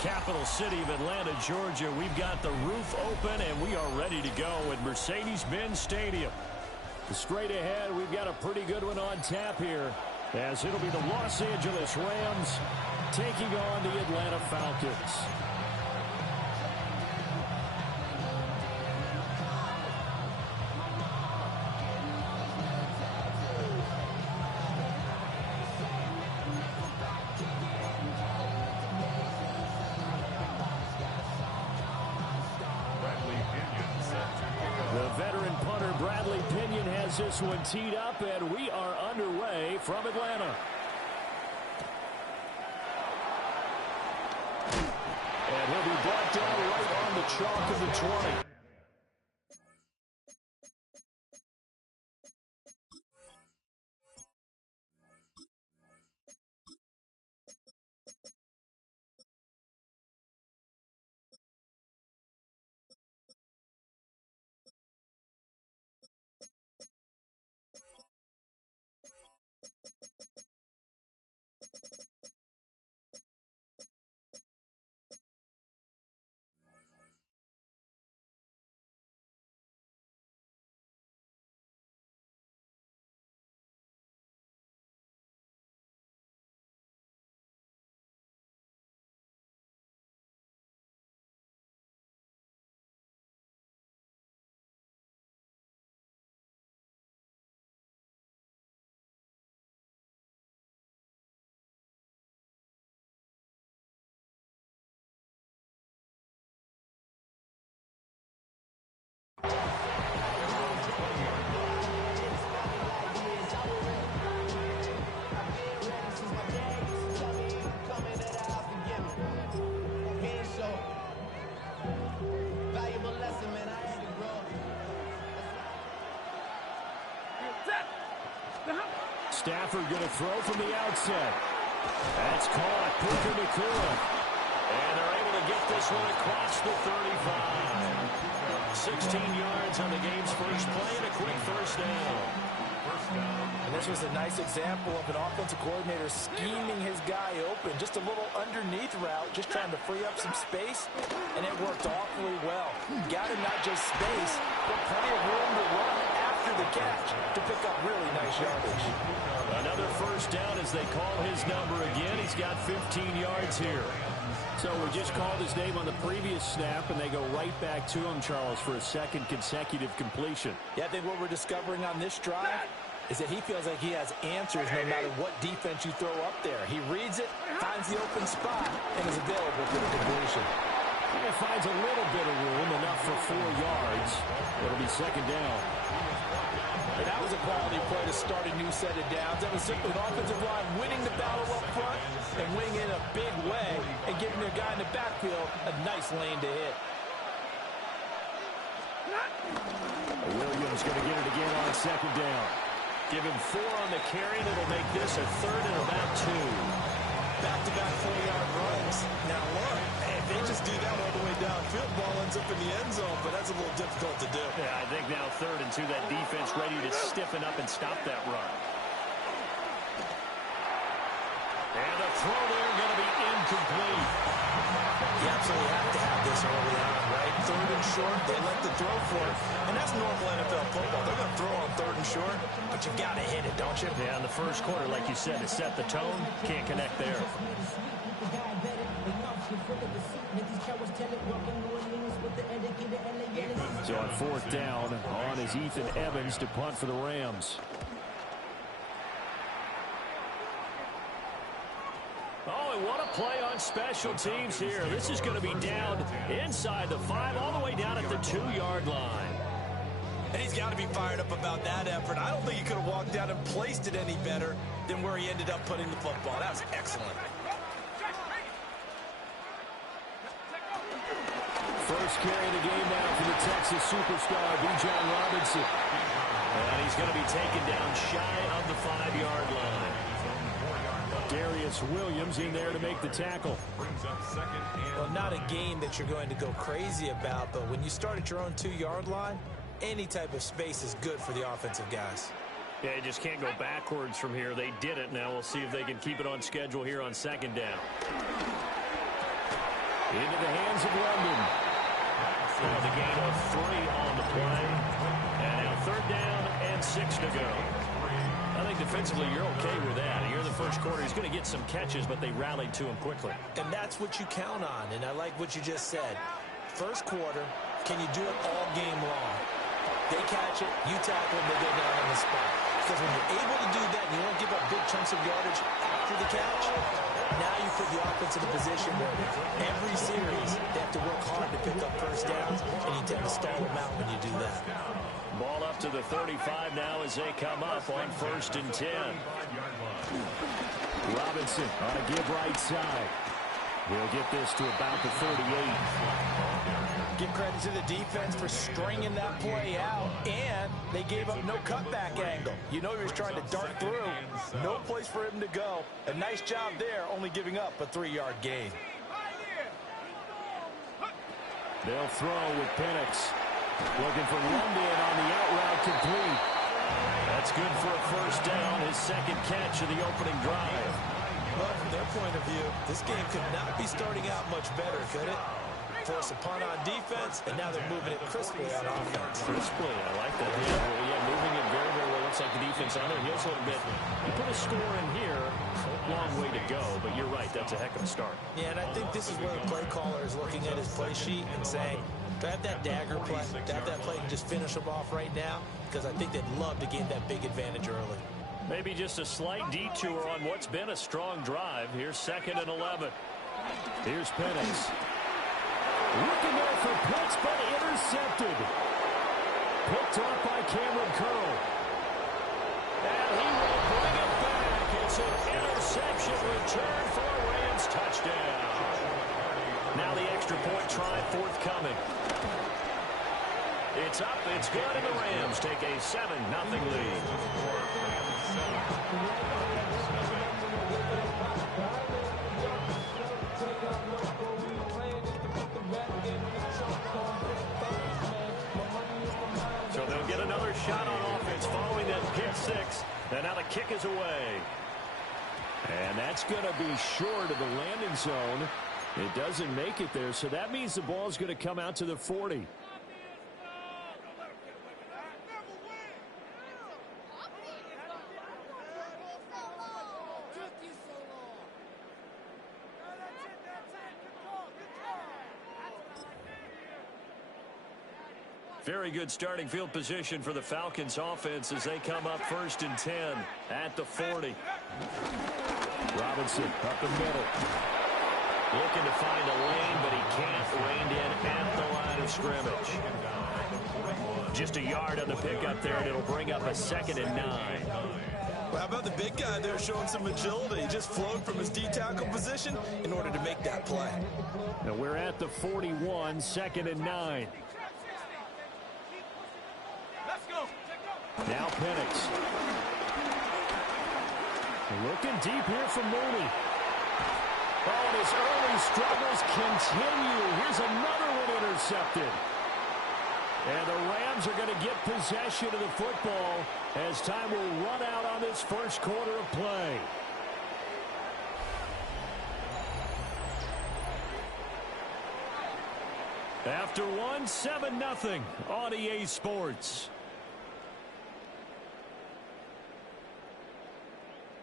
capital city of Atlanta, Georgia. We've got the roof open, and we are ready to go at Mercedes-Benz Stadium. Straight ahead, we've got a pretty good one on tap here, as it'll be the Los Angeles Rams taking on the Atlanta Falcons. This one teed up, and we are underway from Atlanta. And he'll be brought down right on the chalk of the 20. Stafford going to throw from the outset. That's caught. Puka Nacua. And they're able to get this one across the 35. 16 yards on the game's first play and a quick first down. And this was a nice example of an offensive coordinator scheming his guy open. Just a little underneath route, just trying to free up some space, and it worked awfully well. Got him not just space, but plenty of room to run after the catch to pick up really nice yardage. Another first down as they call his number again. He's got 15 yards here. So we just called his name on the previous snap, and they go right back to him, Charles, for a second consecutive completion. Yeah, I think what we're discovering on this drive is that he feels like he has answers no matter what defense you throw up there. He reads it, finds the open spot, and is available for the completion. He finds a little bit of room, enough for 4 yards. It'll be second down. And that was a quality play to start a new set of downs. That was simply an offensive line winning the battle up front and winning in a big way and giving their guy in the backfield a nice lane to hit. Williams going to get it again on second down. Give him 4 on the carry, and it'll make this a third and about 2. Back-to-back 4-yard runs. Now look, if they just do that all the way downfield, ball ends up in the end zone, but that's a little difficult to do. Yeah, I think now 3rd and 2, that defense ready to stiffen up and stop that run. And the throw there going to be incomplete. You absolutely have to have this early on, right? 3rd and short, they let the throw for it. And that's normal NFL football. They're going to throw on 3rd and short, but you've got to hit it, don't you? Yeah, in the first quarter, like you said, to set the tone, can't connect there. So on 4th down, on is Ethan Evans to punt for the Rams. Oh, and what a play on special teams here. This is going to be down inside the 5, all the way down at the 2-yard line. And he's got to be fired up about that effort. I don't think he could have walked down and placed it any better than where he ended up putting the football. That was excellent. First carry of the game now for the Texas superstar, Bijan Robinson. And he's going to be taken down shy of the 5-yard line. Darius Williams in there to make the tackle. Well, not a game that you're going to go crazy about, but when you start at your own 2-yard line, any type of space is good for the offensive guys. Yeah, you just can't go backwards from here. They did it. Now we'll see if they can keep it on schedule here on 2nd down. Into the hands of London. Now the gain of 3 on the play. And now 3rd down and 6 to go. I think defensively you're okay with that. Here in the first quarter, he's going to get some catches, but they rallied to him quickly. And that's what you count on, and I like what you just said. First quarter, can you do it all game long? They catch it, you tackle them, they go down on the spot. Because when you're able to do that, and you don't give up big chunks of yardage after the catch, now you put the offense in a position where every series they have to work hard to pick up first downs, and you tend to stall them out when you do that. Ball up to the 35 now as they come up on 1st and 10. Robinson on a give right side. He'll get this to about the 38. Give credit to the defense for stringing that play out, and they gave up no cutback angle. You know he was trying to dart through. No place for him to go. A nice job there, only giving up a 3-yard gain. They'll throw with Penix. Looking for London on the out route complete. That's good for a 1st down, his 2nd catch of the opening drive. Well, from their point of view, this game could not be starting out much better, could it? Force a punt on defense, and now they're moving it crisply on offense. Crisply, I like that. Yeah, moving it very, very well. Looks like the defense on their heels a little bit. You put a score in here, long way to go, but you're right, that's a heck of a start. Yeah, and I think this is where the play caller is looking at his play sheet and saying, do I have that dagger play? Do I have that play and just finish them off right now? Because I think they'd love to gain that big advantage early. Maybe just a slight detour on what's been a strong drive. Here's 2nd and 11. Here's Penix. Looking there for Pitts, but intercepted. Picked off by Cameron Curl. And he will bring it back. It's an interception return for a Rams touchdown. Now the extra point try forthcoming. It's up, it's good, and the Rams take a 7-0 lead. So they'll get another shot on offense following that pick 6. And now the kick is away. And that's going to be short of the landing zone. It doesn't make it there, so that means the ball is going to come out to the 40. Very good starting field position for the Falcons offense as they come up 1st and 10 at the 40. Robinson up the middle. Looking to find a lane, but he can't. Reined in at the line of scrimmage. Just a yard on the pickup there, and it'll bring up a 2nd and 9. Well, how about the big guy there showing some agility? He just flowed from his D-tackle position in order to make that play. Now we're at the 41, 2nd and 9. Now Penix. Looking deep here from Mooney. Oh, and his early struggles continue. Here's another one intercepted. And the Rams are going to get possession of the football as time will run out on this first quarter of play. After one, 7-0 on EA Sports.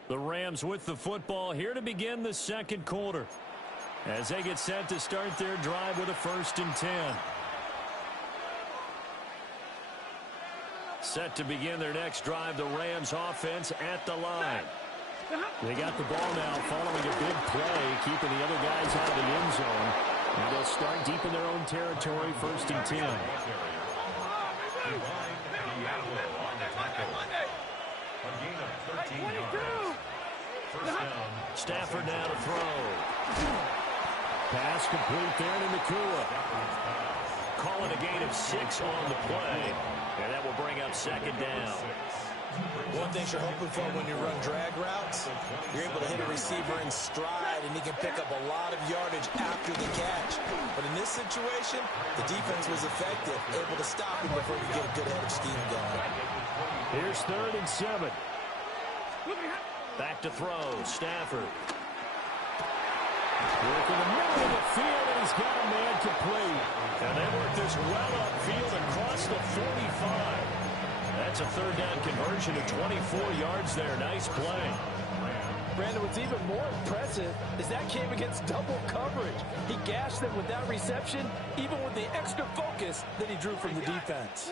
The Rams with the football here to begin the second quarter as they get set to start their drive with a 1st and 10. Set to begin their next drive, the Rams offense at the line. They got the ball now following a big play, keeping the other guys out of the end zone. And they'll start deep in their own territory, 1st and 10. Stafford now to throw. Pass complete there to Nakua. Calling a gain of 6 on the play. And that will bring up 2nd down. One thing you're hoping for when you run drag routes, you're able to hit a receiver in stride, and he can pick up a lot of yardage after the catch. But in this situation, the defense was effective, able to stop him before he could get a good head of steam going. Here's 3rd and 7. Back to throw, Stafford. Work in the middle of the field, and he's got a man complete. And they work this well upfield across the 45. That's a third down conversion of 24 yards there. Nice play. Brandon, what's even more impressive is that came against double coverage. He gashed them with that reception, even with the extra focus that he drew from the defense.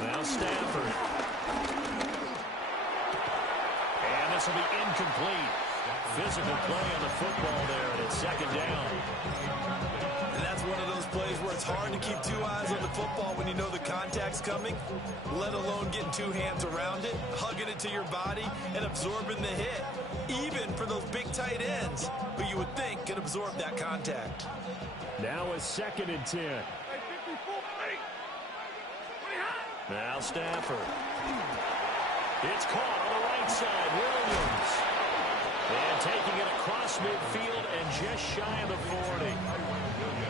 Now Stafford. And this will be incomplete. Physical play on the football there, and it's second down. And that's one of those plays where it's hard to keep two eyes on the football when you know the contact's coming, let alone getting two hands around it, hugging it to your body, and absorbing the hit, even for those big tight ends who you would think could absorb that contact. Now a 2nd and 10. Now Stafford. It's caught on the right side. Williams. And taking it across midfield and just shy of the 40.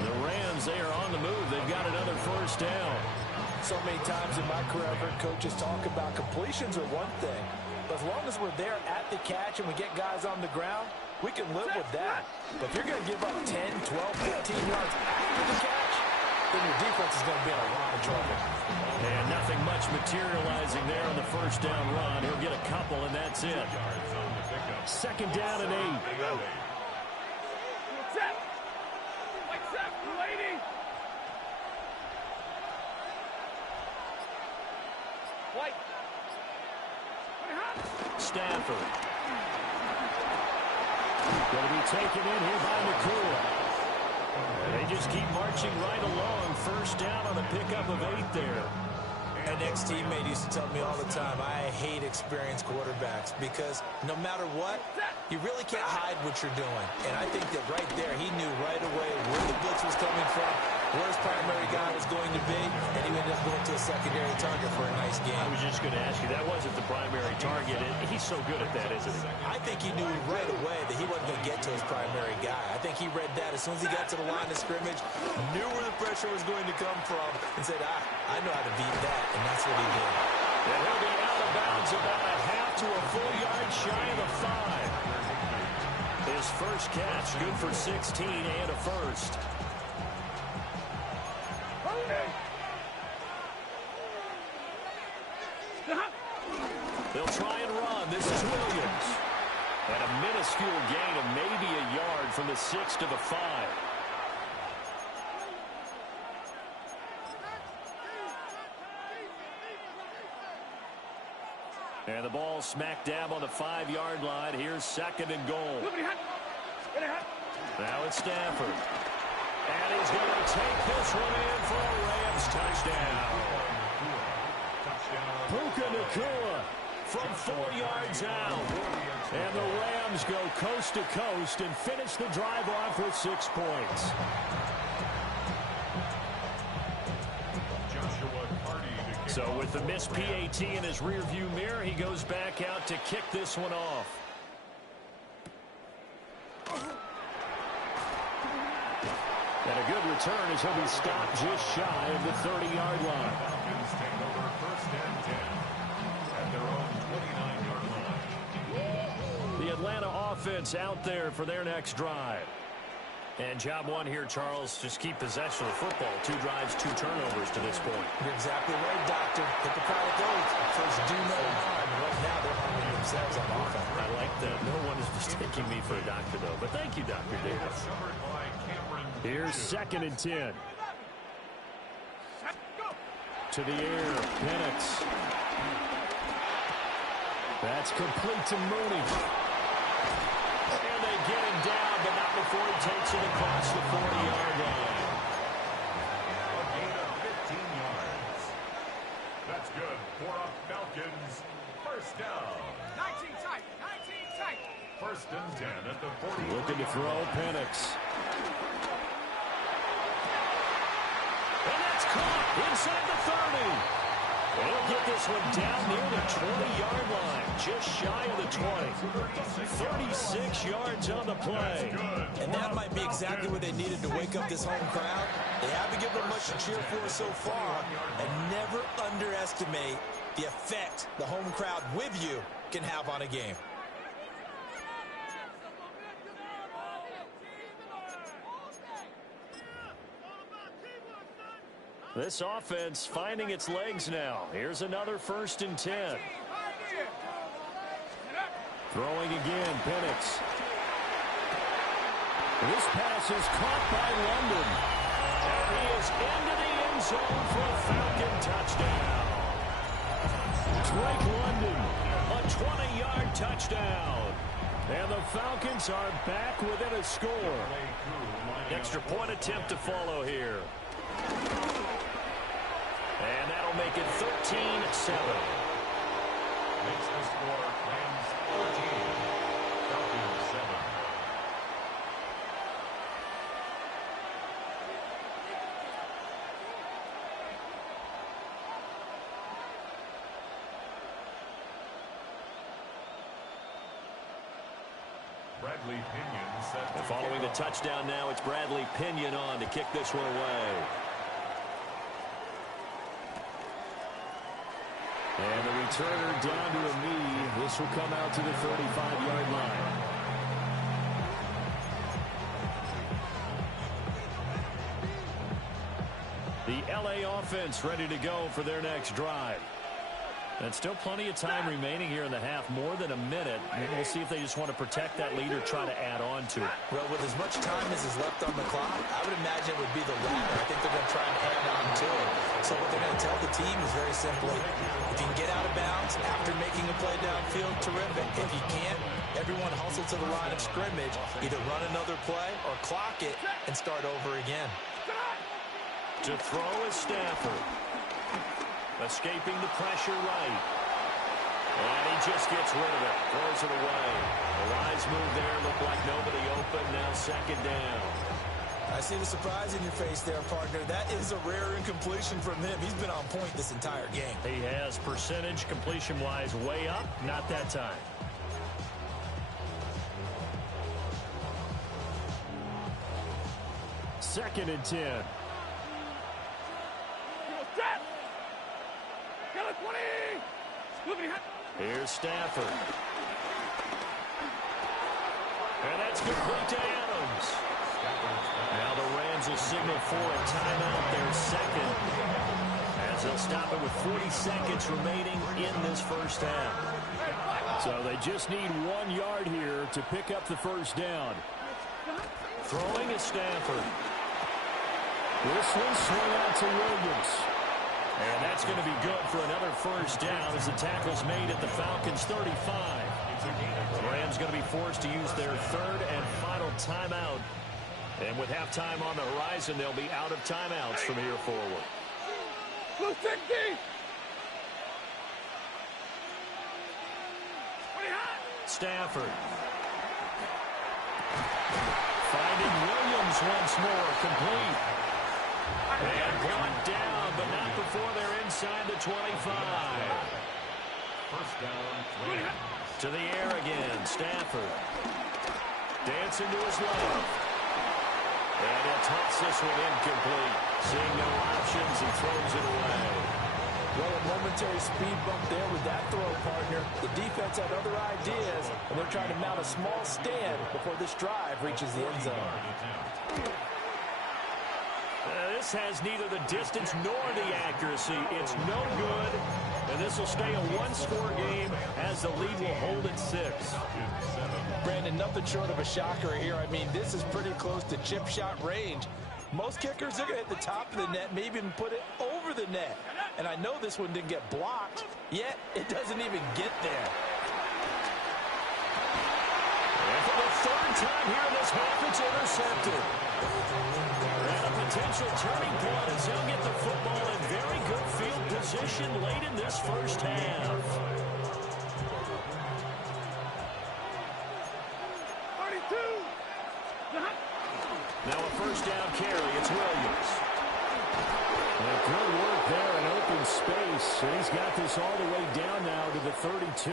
The Rams, they are on the move. They've got another first down. So many times in my career, I've heard coaches talk about completions are one thing. But as long as we're there at the catch and we get guys on the ground, we can live with that. But if you're going to give up 10, 12, 15 yards after the catch, then your defense is going to be in a lot of trouble. And nothing much materializing there on the first down run. He'll get a couple, and that's it. 2nd down and 8. Stafford. Going to be taken in here by Nakua. They just keep marching right along. First down on a pickup of 8 there. An ex-teammate used to tell me all the time, I hate experienced quarterbacks because no matter what, you really can't hide what you're doing. And I think that right there, he knew right away where the blitz was coming from, where his primary guy was going to be, and he ended up going to a secondary target for a nice game. I was just going to ask you, that wasn't the primary target, and he's so good at that, isn't he? I think he knew right away that he wasn't going to get to his primary guy. I think he read that as soon as he got to the line of scrimmage, knew where the pressure was going to come from, and said, I know how to beat that, and that's what he did. And he'll be out of bounds about a half to a full yard shy of the 5. His first catch, good for 16 and a first. They'll try and run. This is Williams. And a minuscule gain of maybe a yard from the 6 to the 5. And the ball smack dab on the 5-yard line. Here's 2nd and goal. Now it's Stafford. And he's going to take this one in for a Rams touchdown. Puka Nakua from 4 yards out. And the Rams go coast to coast and finish the drive off with 6 points. So with the missed PAT in his rearview mirror, he goes back out to kick this one off. And a good return as he'll be stopped just shy of the 30-yard line. The Atlanta offense out there for their next drive. And job one here, Charles, just keep possession of the football. 2 drives, 2 turnovers to this point. You're exactly right, Doctor. Hippocratic oath. First, do no harm. Right now, they're harming themselves on offense. I like that. No one is mistaking me for a doctor, though. But thank you, Dr. Davis. Here's 2nd and 10. To the air, Penix. That's complete to Mooney. And they get him down, but not before he takes it across the 40-yard line. A gain of 15 yards. That's good for a Falcons first down. 19 tight. 19 tight. 1st and 10 at the 40. Looking to throw Penix. And that's caught inside the 30. And he'll get this one down near the 20-yard line, just shy of the 20. 36 yards on the play. And that might be exactly what they needed to wake up this home crowd. They haven't given them much to cheer for so far. And never underestimate the effect the home crowd with you can have on a game. This offense finding its legs now. Here's another 1st and 10. Throwing again, Penix. This pass is caught by London. And he is into the end zone for a Falcon touchdown. Drake London, a 20-yard touchdown. And the Falcons are back within a score. Extra point attempt to follow here. And that'll make it 13-7. Makes the score Rams 14, Falcons 7. Bradley Pinion set to Following the touchdown now, it's Bradley Pinion on to kick this one away. And the returner down to a knee. This will come out to the 35-yard line. The LA offense ready to go for their next drive. And still plenty of time remaining here in the half, more than a minute. And we'll see if they just want to protect that lead or try to add on to it. Well, with as much time as is left on the clock, I would imagine it would be the latter. I think they're going to try and add on to it. So what they're going to tell the team is very simply, if you can get out of bounds after making a play downfield, terrific. If you can't, everyone hustle to the line of scrimmage, either run another play or clock it and start over again. To throw is Stafford. Escaping the pressure right. And he just gets rid of it. Throws it away. A wise move there. Looked like nobody open. Now 2nd down. I see the surprise in your face there, partner. That is a rare incompletion from him. He's been on point this entire game. He has percentage completion-wise way up. Not that time. Second and 10. Here's Stafford. And that's complete to Adams. Now the Rams will signal for a timeout, their second, as they'll stop it with 40 seconds remaining in this first half. So they just need 1 yard here to pick up the first down. Throwing is Stafford. This one swung out to Williams. And that's going to be good for another first down as the tackle's made at the Falcons' 35. The Rams going to be forced to use their 3rd and final timeout. And with halftime on the horizon, they'll be out of timeouts from here forward. Stafford. Finding Williams once more, complete. And brought down, but not before they're inside the 25. First down, to the air again, Stafford. Dancing to his left. And he'll toss this one incomplete. Seeing no options and throws it away. Well, a momentary speed bump there with that throw, partner. The defense had other ideas, and they're trying to mount a small stand before this drive reaches the end zone. This has neither the distance nor the accuracy. It's no good, and this will stay a one-score game as the lead will hold at 6. Brandon, nothing short of a shocker here. I mean, this is pretty close to chip shot range. Most kickers are going to hit the top of the net, maybe even put it over the net. And I know this one didn't get blocked, yet it doesn't even get there. And for the 3rd time here in this half, it's intercepted. And a potential turning point as they'll get the football in very good field position late in this first half. 32. Now a first down carry. It's Williams. And good work there in open space. And he's got this all the way down now to the 32.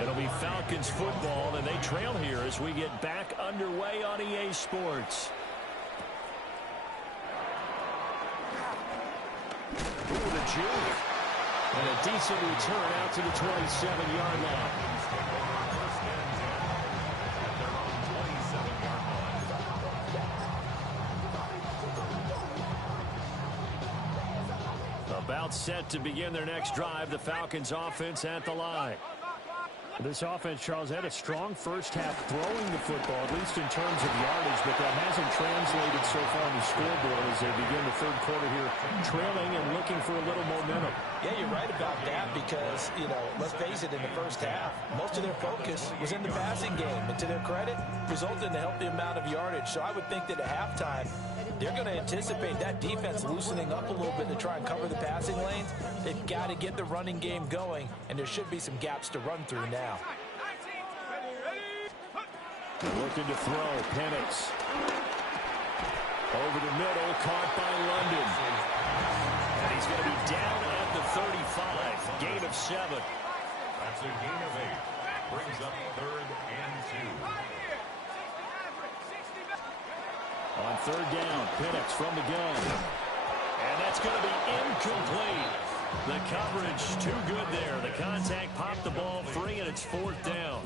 It'll be Falcons football, and they trail here as we get back underway on EA Sports. juke. And a decent return out to the 27-yard line. About set to begin their next drive, the Falcons offense at the line. This offense, Charles, had a strong first half throwing the football, at least in terms of yardage, but that hasn't translated so far on the scoreboard as they begin the third quarter here, trailing and looking for a little momentum. Yeah, you're right about that because, let's face it, in the first half, most of their focus was in the passing game. And to their credit, resulted in a healthy amount of yardage. So I would think that at halftime, they're going to anticipate that defense loosening up a little bit to try and cover the passing lanes. They've got to get the running game going, and there should be some gaps to run through now. Looking to throw, Penix. Over the middle, caught by London. And he's going to be down at the 35, gain of 7. That's a gain of 8. Brings up 3rd and 2. On 3rd down, Penix from the gun. And that's going to be incomplete. The coverage too good there. The contact popped the ball free, and it's 4th down.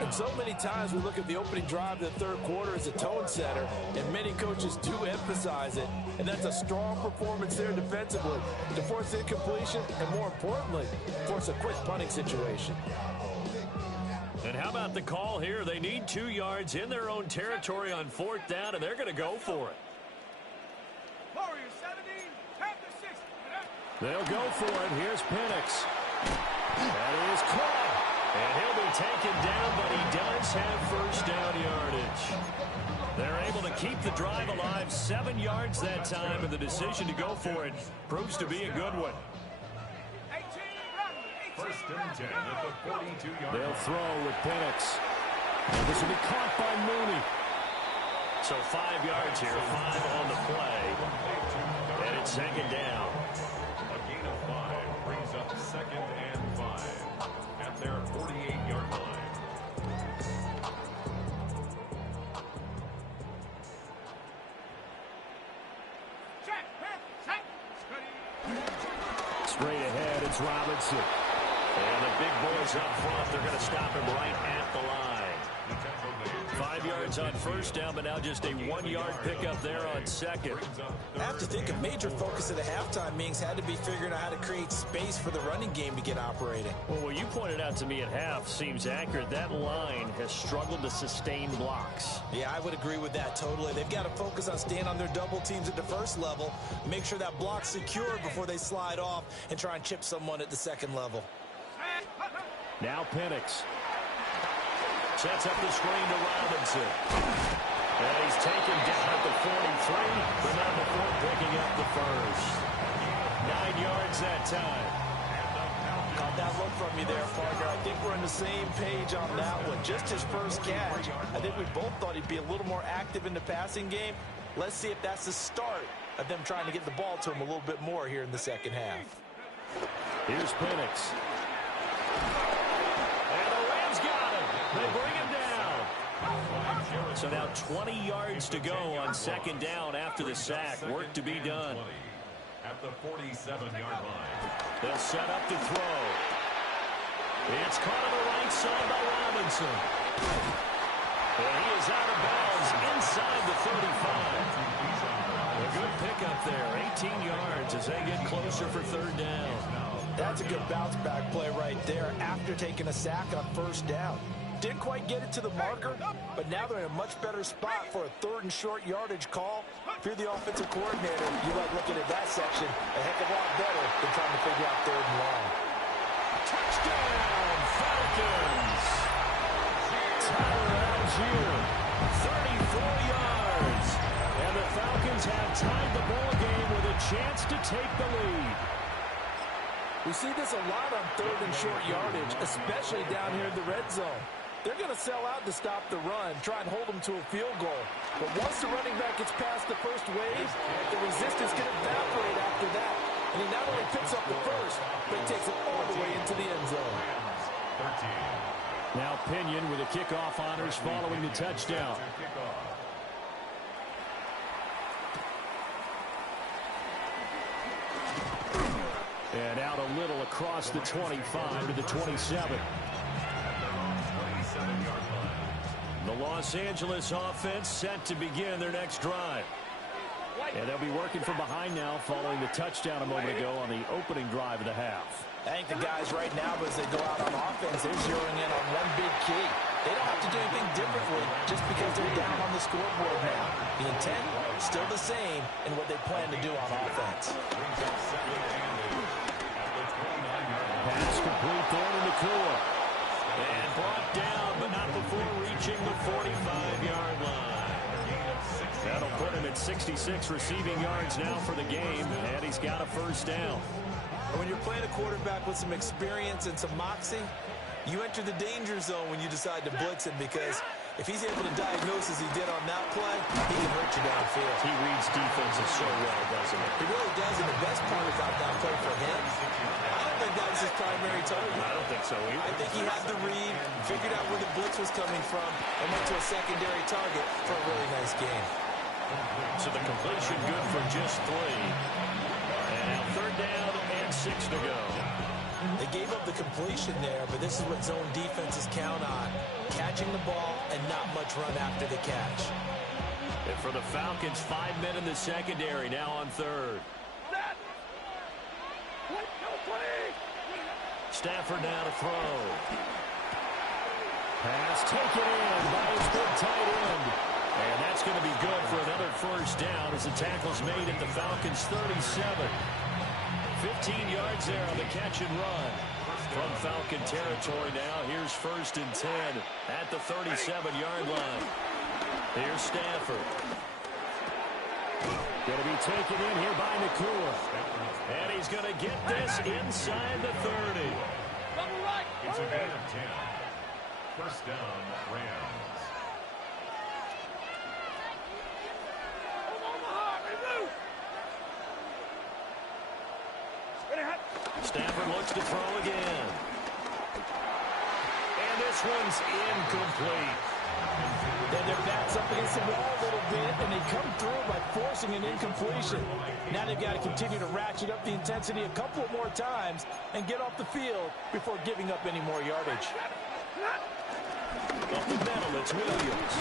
And so many times we look at the opening drive of the third quarter as a tone setter, and many coaches do emphasize it. And that's a strong performance there defensively to force incompletion and, more importantly, force a quick punting situation. And how about the call here? They need 2 yards in their own territory on 4th down, and they're going to go for it. They'll go for it. Here's Penix. That is caught. And he'll be taken down, but he does have first down yardage. They're able to keep the drive alive, 7 yards that time, and the decision to go for it proves to be a good one. 1st and 10 at the 42-yard line. They'll throw with Penix. This will be caught by Mooney. So 5 yards here, 5 on the play. And it's 2nd down. A gain of 5 brings up 2nd and 5 at their 48-yard line. Straight ahead, it's Robinson. And the big boys up front, they're going to stop him right at the line. 5 yards on 1st down, but now just a 1-yard pickup there on 2nd. I have to think a major focus of the halftime meetings had to be figuring out how to create space for the running game to get operating. Well, what you pointed out to me at half seems accurate. That line has struggled to sustain blocks. Yeah, I would agree with that totally. They've got to focus on staying on their double teams at the first level, make sure that block's secured before they slide off and try and chip someone at the 2nd level. Now Penix. Sets up the screen to Robinson. And he's taken down at the 43, but now before picking up the first. 9 yards that time. Caught that look from you there, partner. I think we're on the same page on that one. Just his first catch. I think we both thought he'd be a little more active in the passing game. Let's see if that's the start of them trying to get the ball to him a little bit more here in the 2nd half. Here's Penix. And the Rams got him. They bring him down. So now 20 yards to go on 2nd down after the sack. Work to be done. At the 47-yard line. They'll set up to throw. It's caught on the right side by Robinson. And he is out of bounds inside the 35. A good pickup there. 18 yards as they get closer for 3rd down. That's a good bounce back play right there after taking a sack on 1st down. Didn't quite get it to the marker, but now they're in a much better spot for a 3rd and short yardage call. If you're the offensive coordinator, you like looking at that section a heck of a lot better than trying to figure out 3rd and long. Touchdown, Falcons! Tyler Algier, 34 yards. And the Falcons have tied the ball game with a chance to take the lead. We see this a lot on 3rd and short yardage, especially down here in the red zone. They're going to sell out to stop the run, try and hold them to a field goal. But once the running back gets past the first wave, the resistance can evaporate after that. And he not only picks up the first, but he takes it all the way into the end zone. Now Pinion with the kickoff honors following the touchdown. And out a little across the 25 to the 27. The Los Angeles offense set to begin their next drive. And they'll be working from behind now following the touchdown a moment ago on the opening drive of the half. I think the guys right now, as they go out on offense, they're zeroing in on one big key. They don't have to do anything differently just because they're down on the scoreboard now. The intent, still the same in what they plan to do on offense. Pass complete there to Nakua. And brought down, but not before reaching the 45-yard line. That'll put him at 66 receiving yards now for the game, and he's got a first down. When you're playing a quarterback with some experience and some moxie, you enter the danger zone when you decide to blitz him, because if he's able to diagnose as he did on that play, he can hurt you downfield. He reads defenses so well, doesn't he? He really does, and the best part about that play for him, I don't think that was his primary target. I don't think so either. I think he had the read, figured out where the blitz was coming from, and went to a secondary target for a really nice game. So the completion good for just 3. And now third down and 6 to go. They gave up the completion there, but this is what zone defenses count on. Catching the ball and not much run after the catch. And for the Falcons, 5 men in the secondary now on third. Stafford now to throw. Pass taken in by his big tight end. And that's going to be good for another first down as the tackle's made at the Falcons' 37. 15 yards there on the catch and run. From Falcon territory now, here's first and 10 at the 37-yard line. Here's Stafford. Going to be taken in here by Nakua. And he's going to get this inside the 30. It's a gain of 10. First down, Rams. Stafford looks to throw again. And this one's incomplete. Then their back's up against the wall a little bit, and they come through by forcing an incompletion. Now they've got to continue to ratchet up the intensity a couple of more times and get off the field before giving up any more yardage. Up the middle, it's Williams.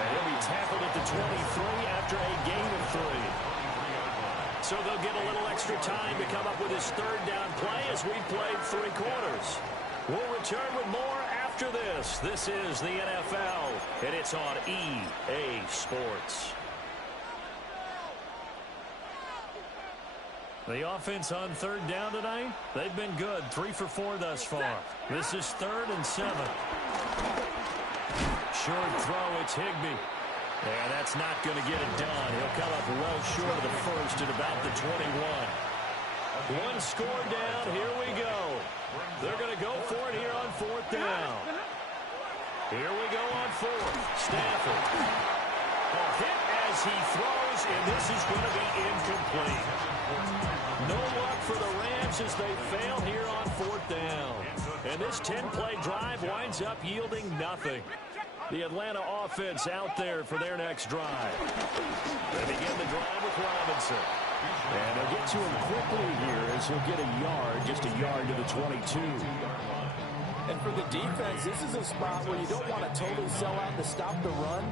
And he'll be tackled at the 23 after a gain of 3. So they'll get a little extra time to come up with his third down play as we've played 3 quarters. We'll return with more after this. This is the NFL, and it's on EA Sports. The offense on third down tonight, they've been good. 3 for 4 thus far. This is 3rd and 7. Short throw, it's Higbee. And that's not going to get it done. He'll come up well short of the first at about the 21. 1 score down. Here we go. They're going to go for it here on 4th down. Here we go on 4th. Stafford. A hit as he throws, and this is going to be incomplete. No luck for the Rams as they fail here on 4th down. And this 10-play drive winds up yielding nothing. The Atlanta offense out there for their next drive. They begin the drive with Robinson. And they'll get to him quickly here as he'll get a yard, just a yard to the 22. And for the defense, this is a spot where you don't want to totally sell out to stop the run,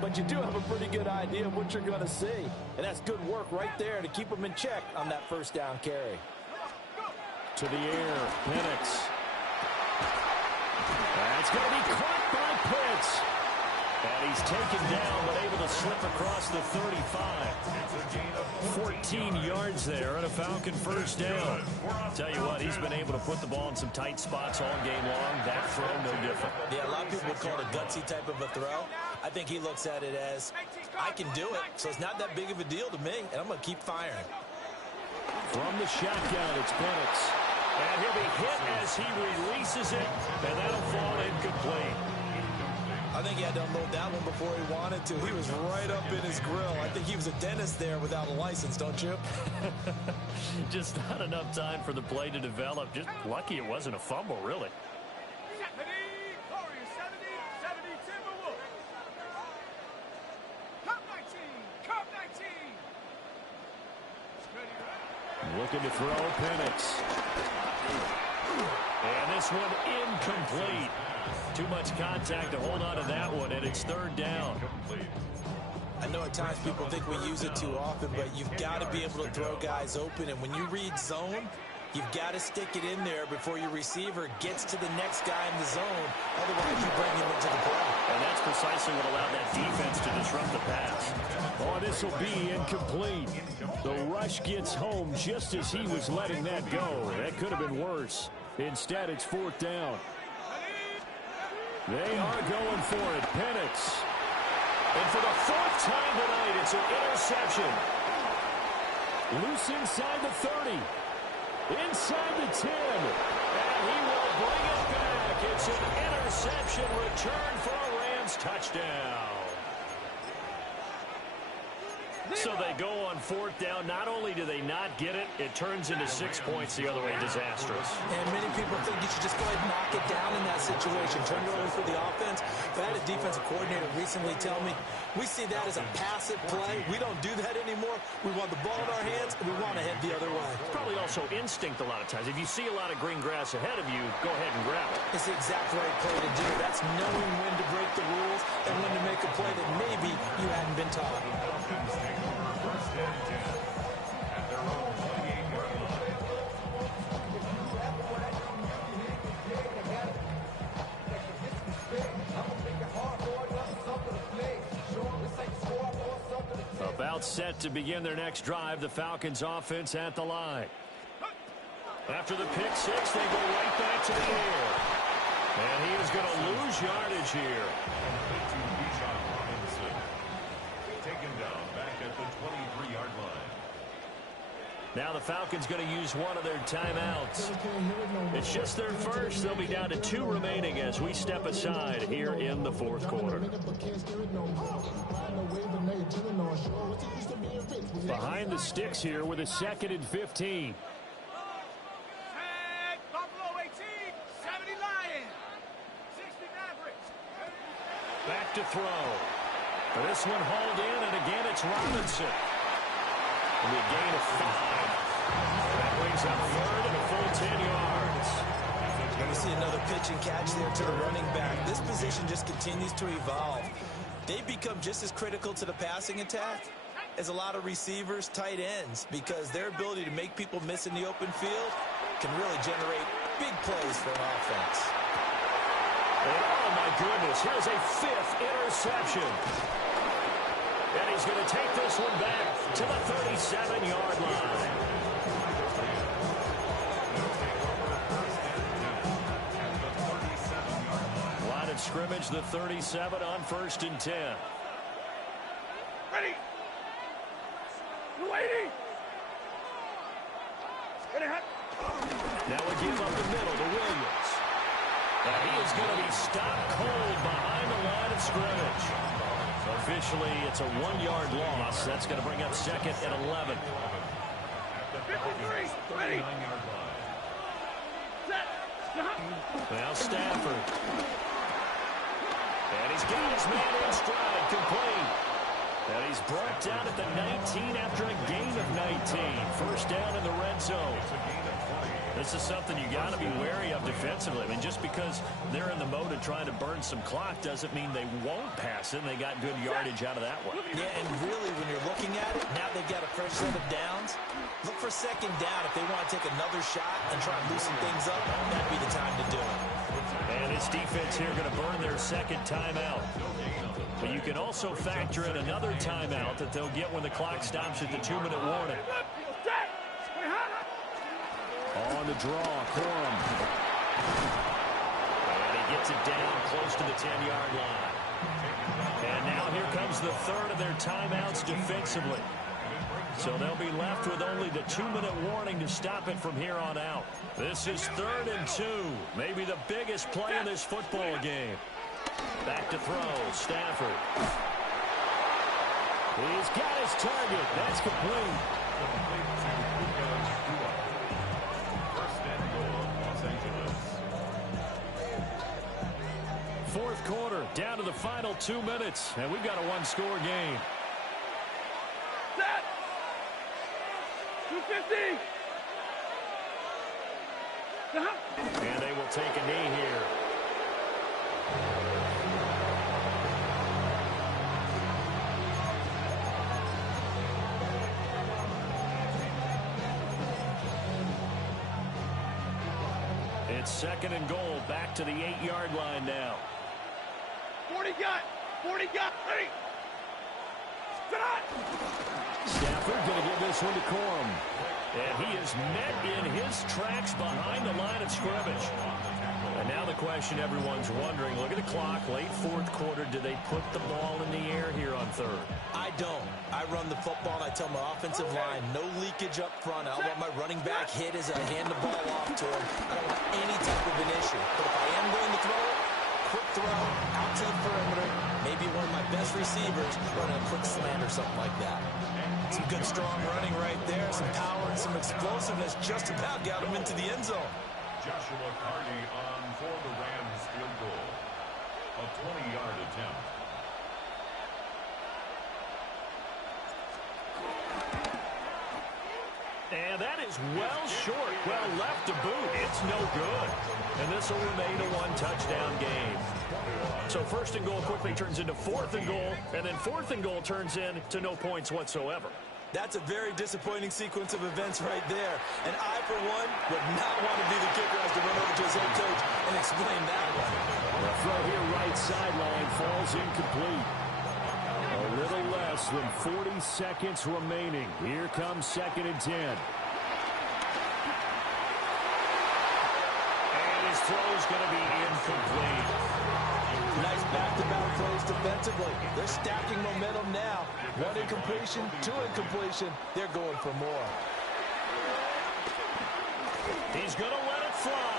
but you do have a pretty good idea of what you're going to see. And that's good work right there to keep them in check on that first down carry. To the air, Penix. That's going to be caught by Pitts. And he's taken down, but able to slip across the 35. 14 yards there and a Falcon first down. Tell you what, he's been able to put the ball in some tight spots all game long. That throw, no different. Yeah, a lot of people would call it a gutsy type of a throw. I think he looks at it as, I can do it, so it's not that big of a deal to me, and I'm going to keep firing. From the shotgun, it's Penix. And he'll be hit as he releases it, and that'll fall incomplete. I think he had to unload that one before he wanted to. He was right up in his grill. I think he was a dentist there without a license, don't you? Just not enough time for the play to develop. Just lucky it wasn't a fumble, really. Looking to throw. Penix. And this one incomplete. Too much contact to hold on to that one, and it's third down. I know at times people think we use it too often, but you've got to be able to throw guys open. And when you read zone, you've got to stick it in there before your receiver gets to the next guy in the zone. Otherwise, you bring him into the play. And that's precisely what allowed that defense to disrupt the pass. Oh, this will be incomplete. The rush gets home just as he was letting that go. That could have been worse. Instead, it's fourth down. They are going for it. Penix. And for the fourth time tonight, it's an interception. Loose inside the 30. Inside the 10. And he will bring it back. It's an interception return for a Rams touchdown. So they go on fourth down. Not only do they not get it, it turns into 6 points the other way. Disastrous. And many people think you should just go ahead and knock it down in that situation. Turn it over for the offense. But I had a defensive coordinator recently tell me, we see that as a passive play. We don't do that anymore. We want the ball in our hands, and we want to head the other way. It's probably also instinct a lot of times. If you see a lot of green grass ahead of you, go ahead and grab it. It's the exact right play to do. That's knowing when to break the rules and when to make a play that maybe you hadn't been taught. About set to begin their next drive, the Falcons offense at the line. After the pick six, they go right back to the air. And he is going to lose yardage here. Taken down back at the 23-yard line. Now the Falcons going to use one of their timeouts. It's just their first. They'll be down to 2 remaining as we step aside here in the fourth quarter. Behind the sticks here with a 2nd and 15. Buffalo 18, 70 Lions, 60 Mavericks. Back to throw. This one hauled in, and again it's Robinson. And a gain of 5. That brings up third and a full 10 yards. Going to see another pitch and catch there to the running back. This position just continues to evolve. They become just as critical to the passing attack as a lot of receivers, tight ends, because their ability to make people miss in the open field can really generate big plays for an offense. And oh my goodness, here's a 5th interception. And he's going to take this one back to the 37-yard line. Line of scrimmage, the 37 on 1st and 10. Ready. Waiting. Now we give up the middle to Williams. And he is going to be stopped cold behind the line of scrimmage. Officially, it's a 1-yard loss. That's going to bring up 2nd and 11. 53. Ready. Now Stafford. And he's got his man in stride, complete. And he's brought down at the 19 after a gain of 19. First down in the red zone. This is something you got to be wary of defensively. I mean, just because they're in the mode of trying to burn some clock doesn't mean they won't pass it. And they got good yardage out of that one. Yeah, and really, when you're looking at it, now they've got a fresh set of downs. Look for 2nd down if they want to take another shot and try and loosen things up. That'd be the time to do it. And his defense here going to burn their 2nd timeout. But you can also factor in another timeout that they'll get when the clock stops at the 2-minute warning. On the draw, Corum. And he gets it down close to the 10-yard line. And now here comes the 3rd of their timeouts defensively. So they'll be left with only the 2-minute warning to stop it from here on out. This is 3rd and 2. Maybe the biggest play in this football game. Back to throw, Stafford. He's got his target. That's complete. Fourth quarter, down to the final 2 minutes, and we've got a 1-score game. Set. 250. And they will take a knee here. It's second and goal, back to the 8-yard line now. 40 got, 3. Stafford going to give this one to Corum. And he is met in his tracks behind the line of scrimmage. And now the question everyone's wondering, look at the clock, late fourth quarter, do they put the ball in the air here on third? I don't. I run the football, and I tell my offensive line, no leakage up front. I don't want my running back hit as I hand the ball off to him. I don't want any type of an issue. But if I am going to throw it, quick throw, out to the perimeter, maybe one of my best receivers running a quick slant or something like that. Some good, strong running right there, some power and some explosiveness just about got him into the end zone. Joshua Carney on for the Rams field goal. A 20-yard attempt. And that is well short. Well left to boot. It's no good. And this will remain a one-touchdown game. So first and goal quickly turns into fourth and goal. And then fourth and goal turns into no points whatsoever. That's a very disappointing sequence of events right there. And I, for one, would not want to be the kicker as to run over to his head coach and explain that one. The throw here right sideline falls incomplete. A little less than 40 seconds remaining. Here comes second and 10. And his throw is going to be incomplete. Nice back-to-back plays defensively. They're stacking momentum now. One incompletion, two incompletion. They're going for more. He's going to let it fly.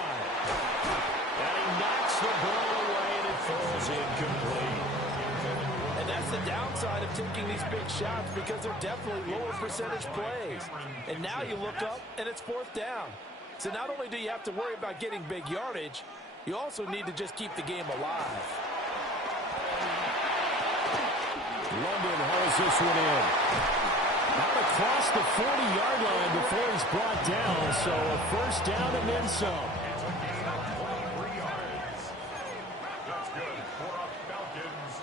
And he knocks the ball away, and it falls incomplete. And that's the downside of taking these big shots, because they're definitely lower percentage plays. And now you look up, and it's fourth down. So not only do you have to worry about getting big yardage, you also need to just keep the game alive. London hauls this one in. Out across the 40-yard line before he's brought down, so a first down and then some. It's a gain of 23 yards. That's good for a Falcons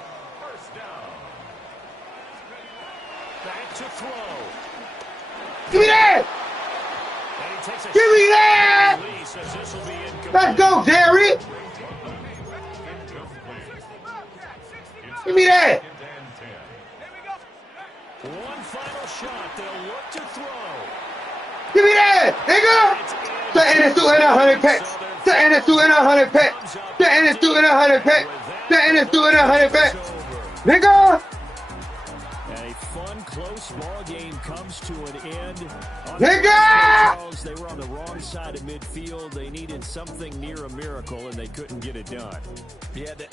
first down. Back to throw. Give me that! And he takes a Give me that! release as this will be incomplete. Let's go, Jerry! Give me that! One final shot. They'll look to throw. Give me that, nigga! Something that's doing 100 pets. Something that's doing 100 pets. Something that's doing 100 pets. Something that's doing 100 pets. Nigga! A fun, close ball game comes to an end. Nigga! They were on the wrong side of midfield. They needed something near a miracle, and they couldn't get it done. Yeah, the